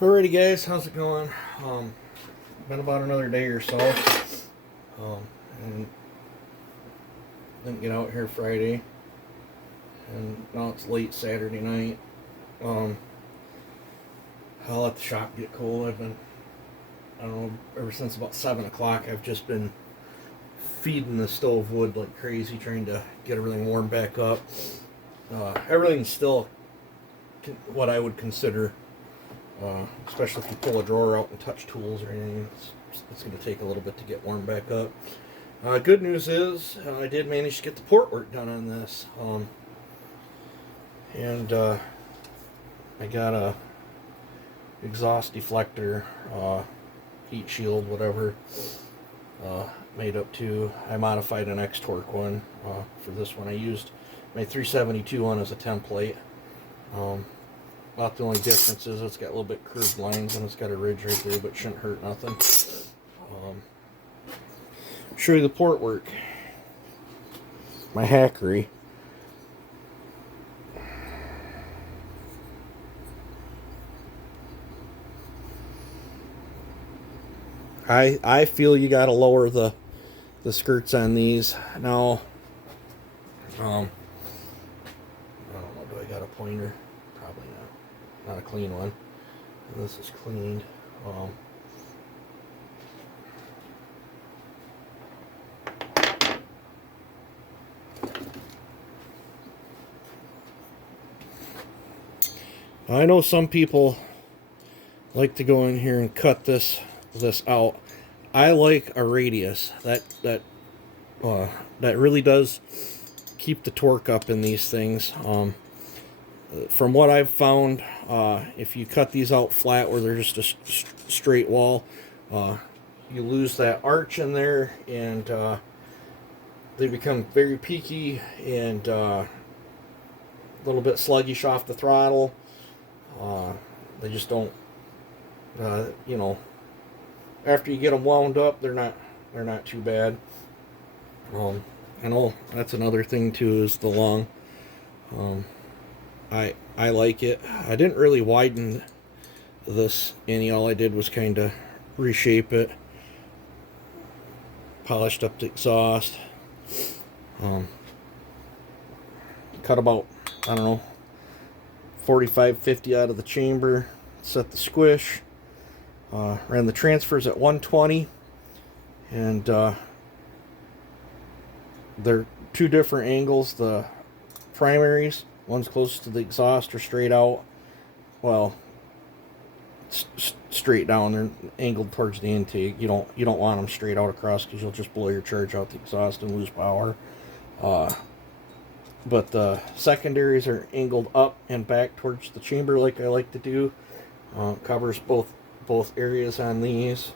Alrighty guys, how's it going? Been about another day or so. And didn't get out here Friday. And now it's late Saturday night. I'll let the shop get cold. I don't know, ever since about 7 o'clock I've just been feeding the stove wood like crazy, trying to get everything warmed back up. Everything's still what I would consider, especially if you pull a drawer out and touch tools or anything, it's going to take a little bit to get warmed back up. Good news is I did manage to get the port work done on this, and I got a exhaust deflector, heat shield, whatever, made up to. I modified an X-Torque one for this one. I used my 372 one as a template. About the only difference is it's got a little bit curved lines and it's got a ridge right there, but shouldn't hurt nothing. Show you the port work. My hackery. I feel you got to lower the skirts on these. Now, I don't know, do I got a pointer? Probably not. Not a clean one. And this is cleaned. I know some people like to go in here and cut this out. I like a radius. That really does keep the torque up in these things. From what I've found, if you cut these out flat where they're just a straight wall, you lose that arch in there, and they become very peaky and a little bit sluggish off the throttle. They just don't, after you get them wound up, they're not too bad. I know that's another thing too, is the long. I like it. I didn't really widen this any. All I did was kind of reshape it, polished up the exhaust, cut about, I don't know, 45, 50 out of the chamber, set the squish, ran the transfers at 120, and they're two different angles. The primaries, one's close to the exhaust or straight out. Well, straight down. They're angled towards the intake. You don't want them straight out across, because you'll just blow your charge out the exhaust and lose power. But the secondaries are angled up and back towards the chamber, like I like to do. Covers both areas on these.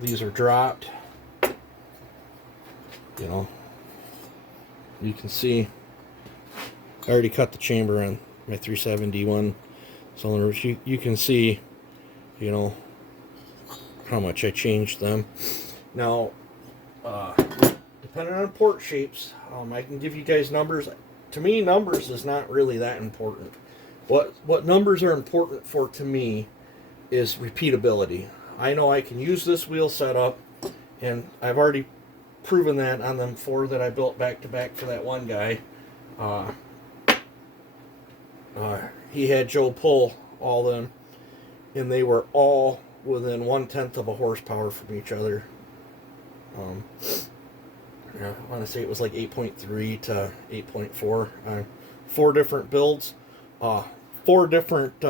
These are dropped. You can see I already cut the chamber on my 371 cylinders. You can see, how much I changed them. Now, depending on port shapes, I can give you guys numbers. To me, numbers is not really that important. What numbers are important for, to me, is repeatability. I know I can use this wheel setup, and I've already proven that on them 4 that I built back to back for that one guy. He had Joe pull all them, and they were all within 1/10 of a horsepower from each other. I want to say it was like 8.3 to 8.4 on 4 different builds. 4 different,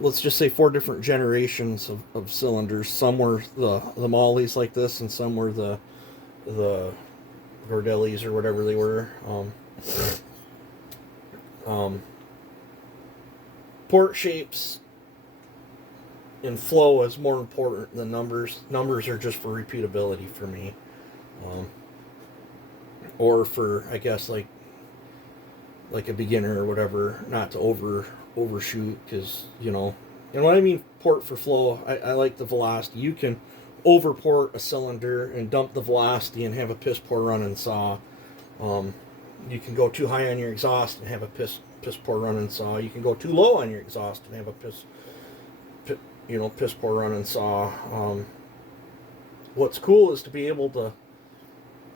let's just say 4 different generations of cylinders. Some were the Mollies like this, and some were the Gordellis or whatever they were. Port shapes and flow is more important than numbers. Numbers are just for repeatability for me, or for, I guess, like a beginner or whatever, not to overshoot, because and when I mean port for flow, I like the velocity. You can overport a cylinder and dump the velocity and have a piss poor run and saw. You can go too high on your exhaust and have a piss piss poor running saw. You can go too low on your exhaust and have a piss poor running saw. What's cool is to be able to,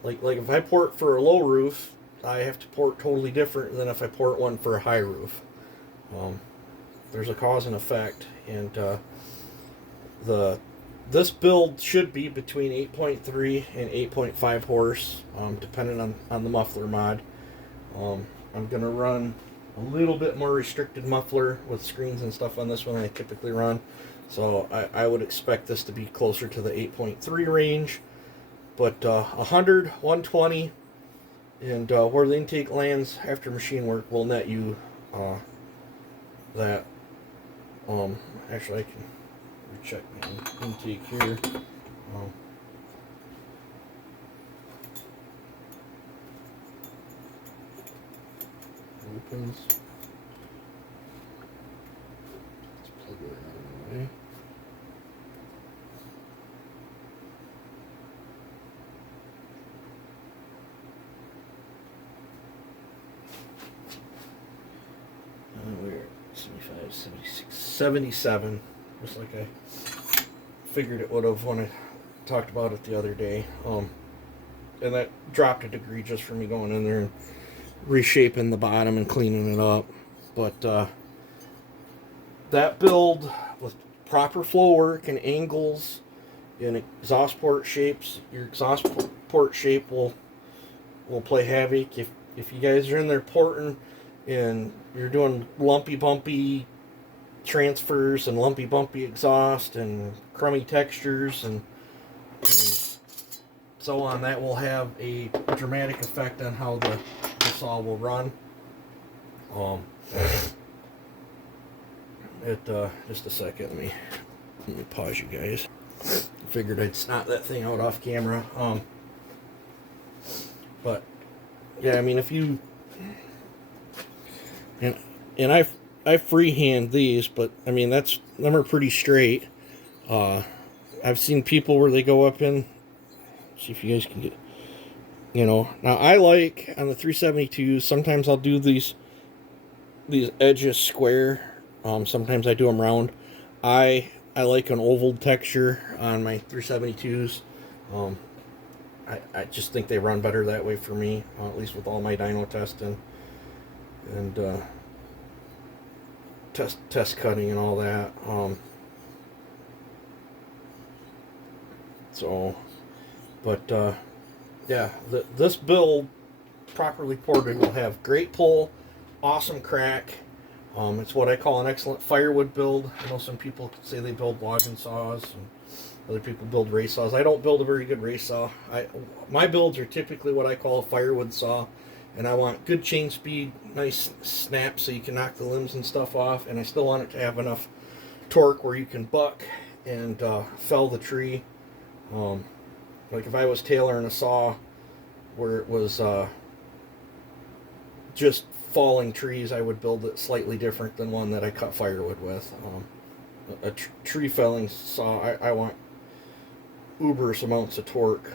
like if I port for a low roof, I have to port totally different than if I port one for a high roof. There's a cause and effect, and this build should be between 8.3 and 8.5 horse, depending on the muffler mod. I'm gonna run a little bit more restricted muffler with screens and stuff on this one than I typically run, so I would expect this to be closer to the 8.3 range. But 100, 120, and where the intake lands after machine work will net you that. Actually, I can check my intake here. Opens. Let's plug it out of the way. We're at 75, 76, 77, just like I figured it would have when I talked about it the other day. And that dropped a degree just for me going in there and reshaping the bottom and cleaning it up. But that build with proper flow work and angles and exhaust port shapes, your exhaust port shape will play havoc. If you guys are in there porting and you're doing lumpy bumpy transfers and lumpy bumpy exhaust and crummy textures and so on, that will have a dramatic effect on how the saw will run. Just a second, let me pause you guys. I figured I'd snot that thing out off camera. But yeah, I mean, if you and I freehand these, but I mean them are pretty straight. I've seen people where they go up in. See if you guys can get. Now I like on the 372. Sometimes I'll do these edges square. Sometimes I do them round. I like an oval texture on my 372s. I just think they run better that way for me, at least with all my dyno testing and test cutting and all that. Yeah, this build properly ported will have great pull, awesome crack. It's what I call an excellent firewood build. I know some people say they build logging saws and other people build race saws. I don't build a very good race saw. My builds are typically what I call a firewood saw, and I want good chain speed, nice snap so you can knock the limbs and stuff off, and I still want it to have enough torque where you can buck and fell the tree. Like if I was tailoring a saw where it was just falling trees, I would build it slightly different than one that I cut firewood with. A tree felling saw, I want uberous amounts of torque.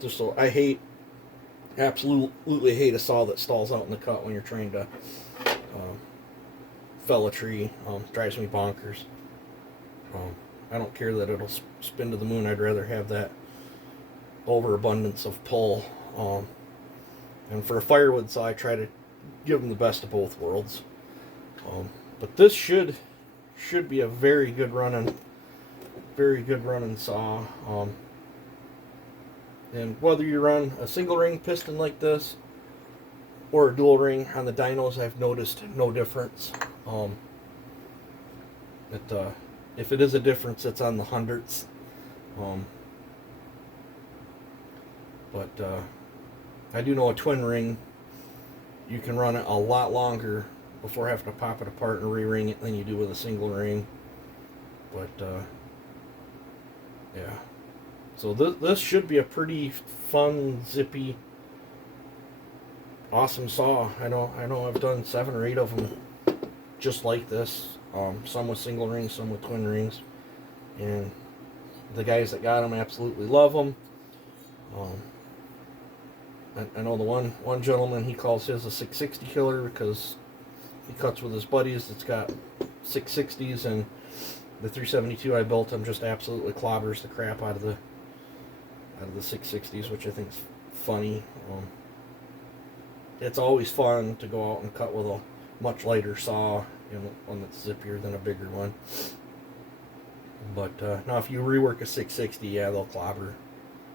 Just so I absolutely hate a saw that stalls out in the cut when you're trying to fell a tree. Drives me bonkers. I don't care that it'll spin to the moon. I'd rather have that overabundance of pull. And for a firewood saw, I try to give them the best of both worlds. But this should be a very good running saw. And whether you run a single ring piston like this or a dual ring on the dynos, I've noticed no difference. If it is a difference, it's on the hundredths. But I do know a twin ring, you can run it a lot longer before having to pop it apart and re-ring it than you do with a single ring. But yeah, so this should be a pretty fun, zippy, awesome saw. I know I've done 7 or 8 of them just like this. Some with single rings, some with twin rings, and the guys that got them absolutely love them. I know the one gentleman, he calls his a 660 killer because he cuts with his buddies. It's got 660s, and the 372 I built him just absolutely clobbers the crap out of the 660s, which I think is funny. It's always fun to go out and cut with a much lighter saw, one that's zippier than a bigger one. But now, if you rework a 660, yeah, they'll clobber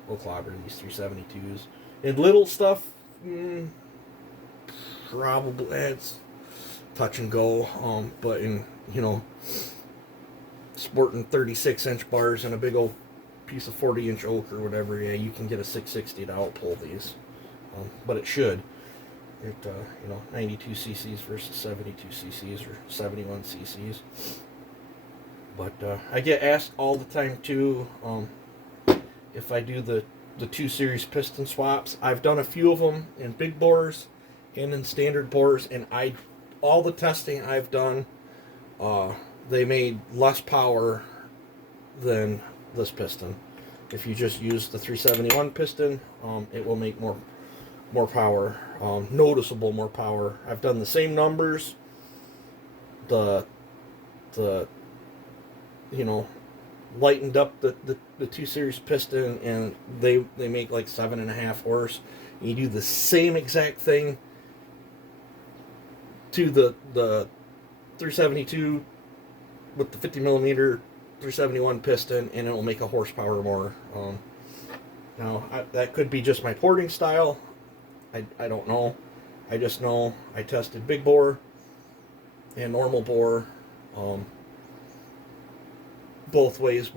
these 372s. And little stuff, probably it's touch and go. But in sporting 36-inch bars and a big old piece of 40-inch oak or whatever, yeah, you can get a 660 to outpull these. But it should. 92 cc's versus 72 cc's or 71 cc's. But I get asked all the time too, if I do the 2 series piston swaps. I've done a few of them in big bores and in standard bores, and all the testing I've done, they made less power than this piston. If you just use the 371 piston, it will make more power, noticeable more power. I've done the same numbers, lightened up the 2 series piston, and they make like 7.5 horse. You do the same exact thing to the 372 with the 50 millimeter 371 piston, and it will make a horsepower more. Now that could be just my porting style. I don't know. I just know I tested big bore and normal bore both ways.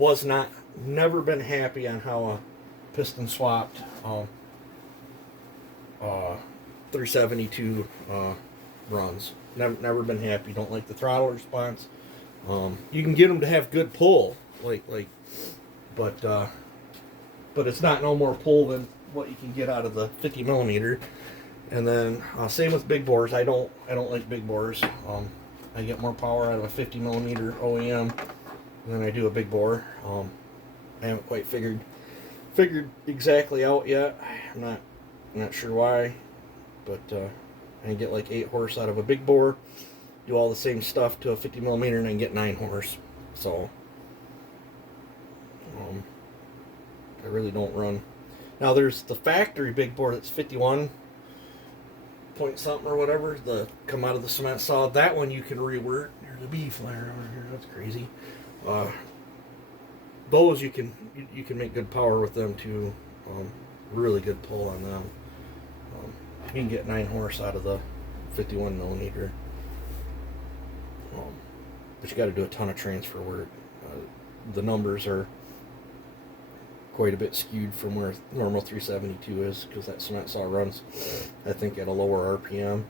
Never been happy on how a piston swapped 372 runs. Never been happy. Don't like the throttle response. You can get them to have good pull, but it's not no more pull than what you can get out of the 50 millimeter. And then same with big bores. I don't like big bores. I get more power out of a 50 millimeter OEM than I do a big bore. I haven't quite figured exactly out yet. I'm not sure why, but I get like 8 horse out of a big bore. Do all the same stuff to a 50 millimeter, and I get 9 horse. So I really don't run. Now there's the factory big bore that's 51 point something or whatever, the come out of the cement saw. That one you can rework. There's a bee flyer over here. That's crazy. Those you can make good power with them too. Really good pull on them. You can get 9 horse out of the 51 millimeter. But you got to do a ton of transfer work. The numbers are quite a bit skewed from where normal 372 is, because that cement saw runs, I think, at a lower RPM.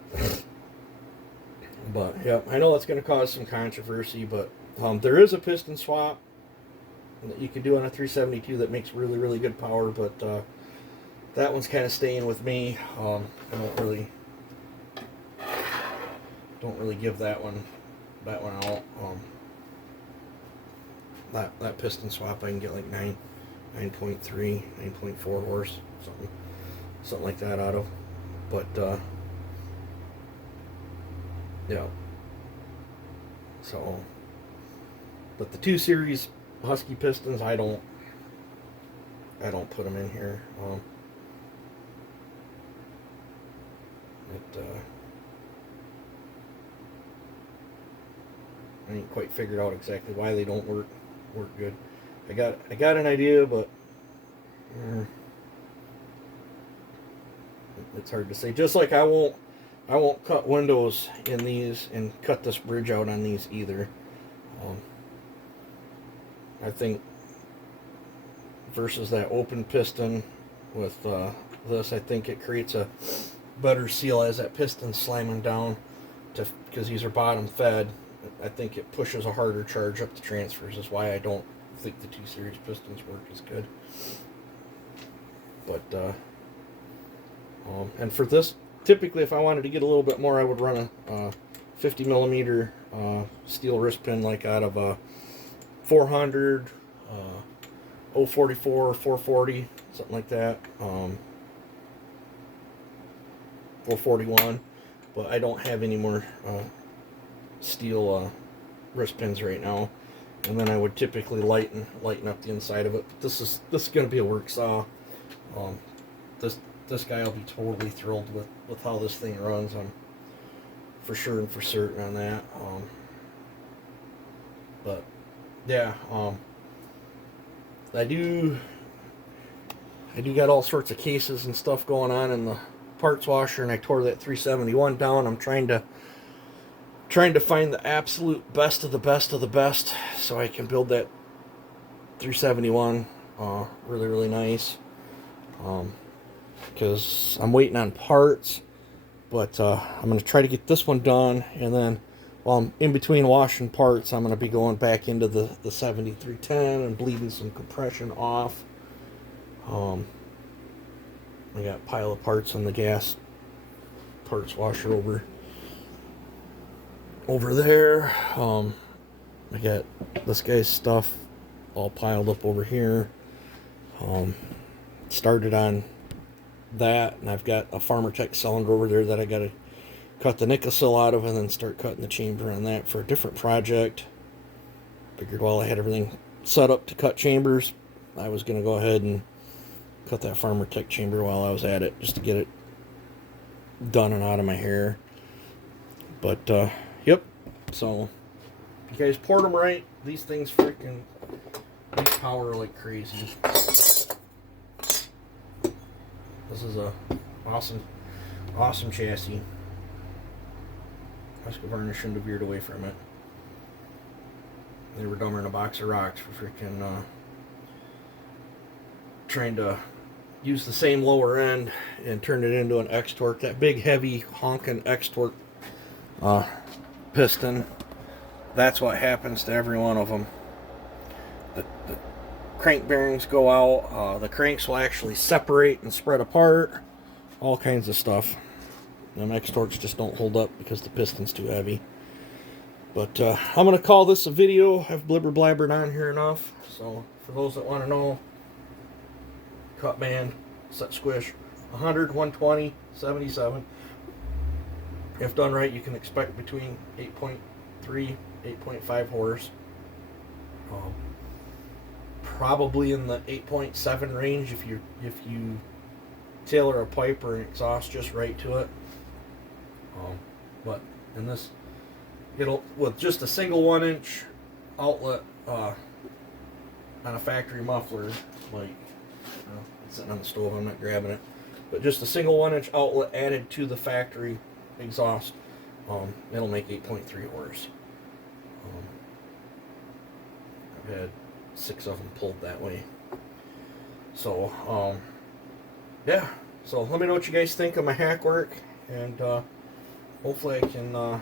But yeah, I know that's going to cause some controversy, but there is a piston swap that you can do on a 372 that makes really, really good power, but that one's kind of staying with me. I don't really give that one out. That piston swap I can get like 9.3, 9.4 horse, something like that out of. But yeah. So, but the 2 series Husky pistons, I don't put them in here. I ain't quite figured out exactly why they don't work good. I got an idea, but it's hard to say. Just like I won't cut windows in these and cut this bridge out on these either. I think versus that open piston with this, I think it creates a better seal as that piston's slamming down, because these are bottom fed. I think it pushes a harder charge up the transfers, is why I don't think the 2 series pistons work as good. But and for this, typically if I wanted to get a little bit more, I would run a 50 millimeter steel wrist pin, like out of a 400, 044, 440, something like that, 441. But I don't have any more steel wrist pins right now, and then I would typically lighten up the inside of it. But this is going to be a work saw. This guy will be totally thrilled with how this thing runs. I'm for sure and for certain on that. But yeah, I do got all sorts of cases and stuff going on in the parts washer, and I tore that 371 down. I'm trying to find the absolute best of the best of the best so I can build that 371 really, really nice. Because I'm waiting on parts, but I'm going to try to get this one done, and then while I'm in between washing parts, I'm going to be going back into the 7310 and bleeding some compression off. I got a pile of parts on the gas parts washer over there. I got this guy's stuff all piled up over here. Started on that, and I've got a Farmer Tech cylinder over there that I got to cut the nickel out of and then start cutting the chamber on that for a different project. Figured while I had everything set up to cut chambers, I was going to go ahead and cut that Farmer Tech chamber while I was at it, just to get it done and out of my hair. But yep, so if you guys port them right, these things freaking power like crazy. This is a awesome chassis. Husqvarna shouldn't have veered away from it. They were dumber than a box of rocks for freaking trying to use the same lower end and turn it into an X-Torque. That big, heavy, honking X-Torque piston. That's what happens to every one of them. The crank bearings go out. The cranks will actually separate and spread apart. All kinds of stuff. Them X-Torques just don't hold up because the piston's too heavy. But I'm going to call this a video. I've blabbered on here enough. So for those that want to know, cut band, set squish, 100, 120, 77. If done right, you can expect between 8.3, 8.5 horse. Probably in the 8.7 range if you tailor a pipe or an exhaust just right to it. But in this, it'll with just a single 1-inch outlet on a factory muffler, like it's sitting on the stove, I'm not grabbing it, but just a single 1-inch outlet added to the factory exhaust, it'll make 8.3 horse. I've had 6 of them pulled that way. So yeah, so let me know what you guys think of my hack work, and hopefully I can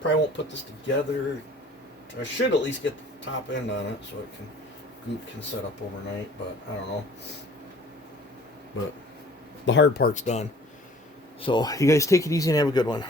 probably won't put this together. I should at least get the top end on it so it goop can set up overnight, but I don't know. But the hard part's done. So you guys take it easy and have a good one.